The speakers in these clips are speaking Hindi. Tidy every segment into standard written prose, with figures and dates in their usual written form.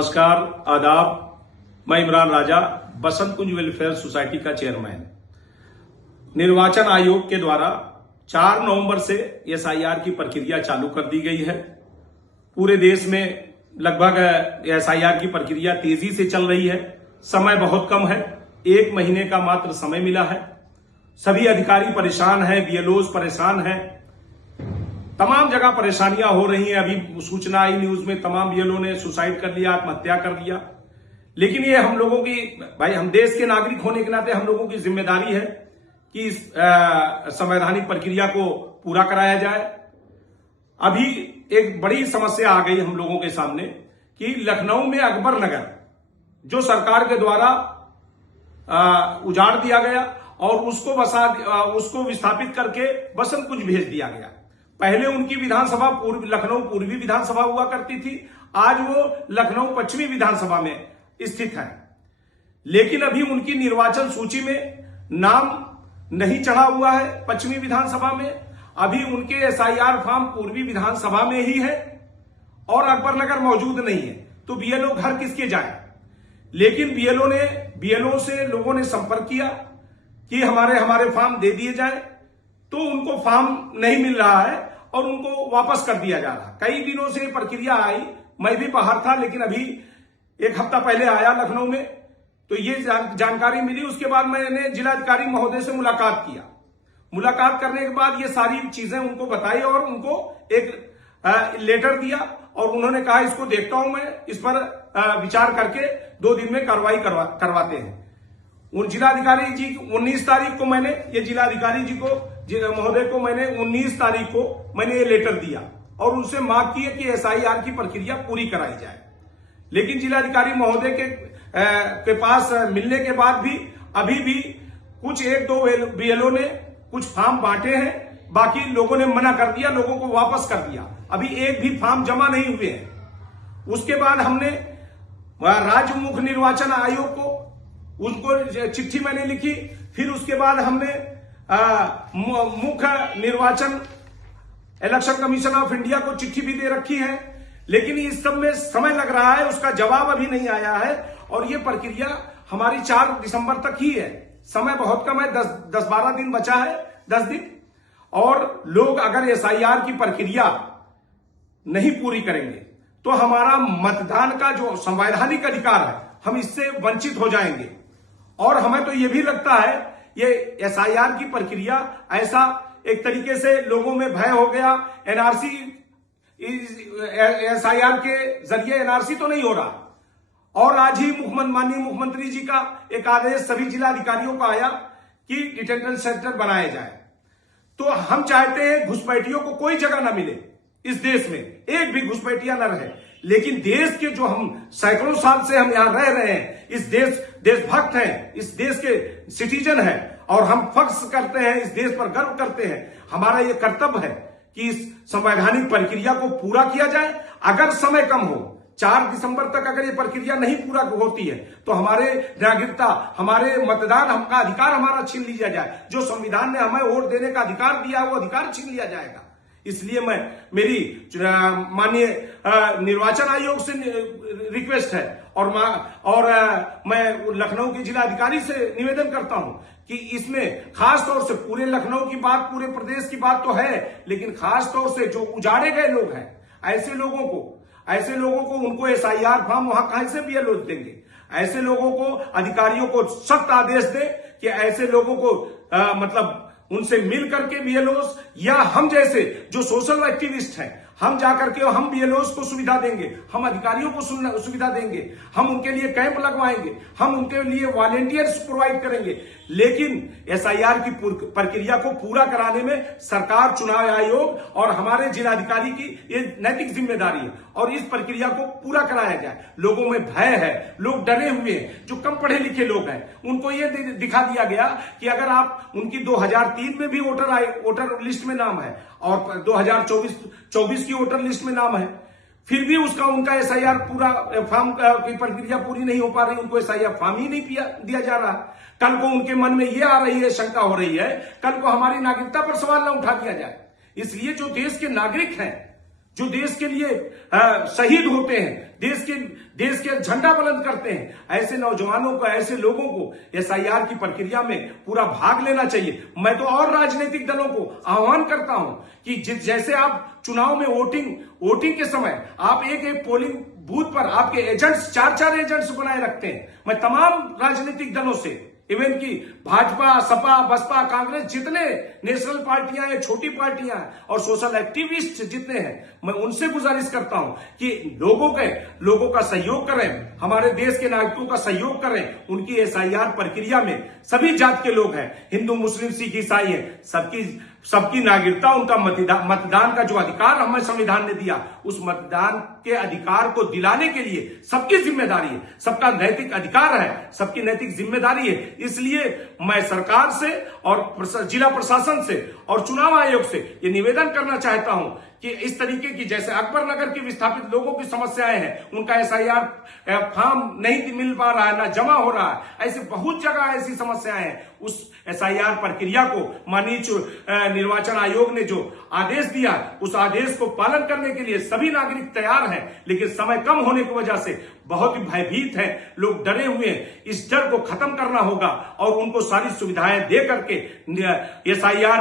नमस्कार, आदाब। मैं इमरान राजा, बसंत कुंज वेलफेयर सोसाइटी का चेयरमैन। निर्वाचन आयोग के द्वारा 4 नवंबर से एसआईआर की प्रक्रिया चालू कर दी गई है। पूरे देश में लगभग एसआईआर की प्रक्रिया तेजी से चल रही है। समय बहुत कम है, 1 महीने का मात्र समय मिला है। सभी अधिकारी परेशान हैं, बीएलओज परेशान हैं, तमाम जगह परेशानियां हो रही हैं। अभी सूचना आई न्यूज में, तमाम बीएलओ ने सुसाइड कर लिया, आत्महत्या कर लिया। लेकिन ये हम लोगों की, भाई हम देश के नागरिक होने के नाते हम लोगों की जिम्मेदारी है कि इस संवैधानिक प्रक्रिया को पूरा कराया जाए। अभी एक बड़ी समस्या आ गई हम लोगों के सामने कि लखनऊ में अकबर नगर जो सरकार के द्वारा उजाड़ दिया गया और उसको विस्थापित करके बसंत कुंज भेज दिया गया। पहले उनकी विधानसभा लखनऊ पूर्वी विधानसभा हुआ करती थी, आज वो लखनऊ पश्चिमी विधानसभा में स्थित है। लेकिन अभी उनकी निर्वाचन सूची में नाम नहीं चढ़ा हुआ है पश्चिमी विधानसभा में। अभी उनके एसआईआर फॉर्म पूर्वी विधानसभा में ही है और अकबर नगर मौजूद नहीं है। तो बीएलओ घर किसके जाए? लेकिन बीएलओ से लोगों ने संपर्क किया कि हमारे फॉर्म दे दिए जाए, तो उनको फॉर्म नहीं मिल रहा है और उनको वापस कर दिया जा रहा। कई दिनों से प्रक्रिया आई, मैं भी बाहर था, लेकिन अभी 1 हफ्ता पहले आया लखनऊ में, तो ये जानकारी मिली। उसके बाद मैंने जिलाधिकारी महोदय से मुलाकात किया। मुलाकात करने के बाद ये सारी चीजें उनको बताई और उनको एक लेटर दिया और उन्होंने कहा इसको देखता हूं, मैं इस पर विचार करके 2 दिन में कार्रवाई करवाते हैं। उन जिलाधिकारी जी 19 तारीख को मैंने ये जिलाधिकारी जी को महोदय को मैंने 19 तारीख को मैंने ये लेटर दिया और उनसे मांग की है कि एसआईआर की प्रक्रिया पूरी कराई जाए। लेकिन जिलाधिकारी महोदय के पास मिलने के बाद भी अभी भी कुछ 1-2 बीएलओ ने कुछ फॉर्म बांटे हैं, बाकी लोगों ने मना कर दिया, लोगों को वापस कर दिया। अभी एक भी फॉर्म जमा नहीं हुए हैं। उसके बाद हमने राज्य मुख्य निर्वाचन आयोग को उनको चिट्ठी मैंने लिखी। फिर उसके बाद हमने मुख्य निर्वाचन इलेक्शन कमीशन ऑफ इंडिया को चिट्ठी भी दे रखी है। लेकिन इस सब में समय लग रहा है, उसका जवाब अभी नहीं आया है और ये प्रक्रिया हमारी 4 दिसंबर तक ही है। समय बहुत कम है, 10-12 दिन बचा है, 10 दिन। और लोग अगर एसआईआर की प्रक्रिया नहीं पूरी करेंगे तो हमारा मतदान का जो संवैधानिक अधिकार है, हम इससे वंचित हो जाएंगे। और हमें तो यह भी लगता है ये एसआईआर की प्रक्रिया ऐसा एक तरीके से लोगों में भय हो गया। एसआईआर के जरिए एनआरसी तो नहीं हो रहा। और आज ही माननीय मुख्यमंत्री जी का एक आदेश सभी जिलाधिकारियों को आया कि डिटेंशन सेंटर बनाया जाए। तो हम चाहते हैं घुसपैठियों को कोई जगह ना मिले इस देश में, एक भी घुसपैठिया न रहे। लेकिन देश के जो हम सैकड़ों साल से हम यहां रह रहे हैं, इस देशभक्त हैं, इस देश के सिटीजन हैं और हम फख्र करते हैं, इस देश पर गर्व करते हैं। हमारा यह कर्तव्य है कि इस संवैधानिक प्रक्रिया को पूरा किया जाए। अगर समय कम हो, 4 दिसंबर तक अगर ये प्रक्रिया नहीं पूरा होती है तो हमारे नागरिकता, हमारे मतदान का अधिकार हमारा छीन लिया जाए। जो संविधान ने हमें वोट देने का अधिकार दिया है वो अधिकार छीन लिया जाएगा। इसलिए मेरी माननीय निर्वाचन आयोग से रिक्वेस्ट है और मैं लखनऊ के जिलाधिकारी से निवेदन करता हूं कि इसमें खास तौर से पूरे लखनऊ की बात, पूरे प्रदेश की बात तो है, लेकिन खास तौर से जो उजाड़े गए लोग हैं, ऐसे लोगों को उनको एसआईआर फॉर्म वहां कहां से बीएलओ देंगे? ऐसे लोगों को, अधिकारियों को सख्त आदेश दे कि ऐसे लोगों को मतलब उनसे मिल करके बीएलओस या हम जैसे जो सोशल एक्टिविस्ट हैं, हम जाकर के हम बीएलओस को सुविधा देंगे, हम अधिकारियों को सुविधा देंगे, हम उनके लिए कैंप लगवाएंगे, हम उनके लिए वॉलेंटियर्स प्रोवाइड करेंगे। लेकिन एसआईआर की प्रक्रिया को पूरा कराने में सरकार, चुनाव आयोग और हमारे जिलाधिकारी की ये नैतिक जिम्मेदारी है और इस प्रक्रिया को पूरा कराया जाए। लोगों में भय है, लोग डरे हुए हैं। जो कम पढ़े लिखे लोग हैं उनको ये दिखा दिया गया कि अगर आप उनकी 2003 में भी वोटर लिस्ट में नाम है और 2024 की वोटर लिस्ट में नाम है, फिर भी उनका एसआईआर पूरा फॉर्म की प्रक्रिया पूरी नहीं हो पा रही, उनको एसआईआर फॉर्म ही नहीं दिया जा रहा। कल को उनके मन में यह आ रही है, शंका हो रही है, कल को हमारी नागरिकता पर सवाल न उठा दिया जाए। इसलिए जो देश के नागरिक हैं, जो देश के लिए शहीद होते हैं, देश के झंडा बुलंद करते हैं, ऐसे नौजवानों को, ऐसे लोगों को एसआईआर की प्रक्रिया में पूरा भाग लेना चाहिए। मैं तो और राजनीतिक दलों को आह्वान करता हूं कि जैसे आप चुनाव में वोटिंग के समय आप एक पोलिंग बूथ पर आपके एजेंट्स, 4 एजेंट्स बनाए रखते हैं। मैं तमाम राजनीतिक दलों से, इवन की भाजपा, सपा, बसपा, कांग्रेस, जितने नेशनल पार्टियां हैं, छोटी पार्टियां हैं और सोशल एक्टिविस्ट जितने हैं, मैं उनसे गुजारिश करता हूं कि लोगों का सहयोग करें, हमारे देश के नागरिकों का सहयोग करें। उनकी एसआईआर प्रक्रिया में सभी जात के लोग हैं, हिंदू, मुस्लिम, सिख, ईसाई हैं, सबकी नागरिकता, उनका मतदान का जो अधिकार हमें संविधान ने दिया, उस मतदान के अधिकार को दिलाने के लिए सबकी जिम्मेदारी है, सबका नैतिक अधिकार है, सबकी नैतिक जिम्मेदारी है। इसलिए मैं सरकार से और जिला प्रशासन से और चुनाव आयोग से ये निवेदन करना चाहता हूं कि इस तरीके की, जैसे अकबर नगर के विस्थापित लोगों की समस्याएं हैं, उनका एसआईआर फॉर्म नहीं मिल पा रहा है, ना जमा हो रहा है, ऐसे बहुत जगह ऐसी समस्याएं हैं। उस एसआईआर प्रक्रिया को माननीय निर्वाचन आयोग ने जो आदेश दिया, उस आदेश को पालन करने के लिए सभी नागरिक तैयार हैं, लेकिन समय कम होने की वजह से बहुत ही भयभीत हैं, लोग डरे हुए हैं। इस डर को खत्म करना होगा और उनको सारी सुविधाएं दे करके एसआईआर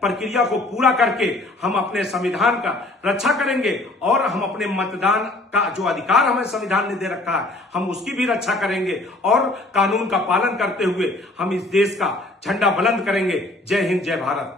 प्रक्रिया को पूरा करके हम अपने संविधान का रक्षा करेंगे और हम अपने मतदान का जो अधिकार हमें संविधान ने दे रखा है, हम उसकी भी रक्षा करेंगे और कानून का पालन करते हुए हम इस देश का झंडा बुलंद करेंगे। जय हिंद, जय भारत।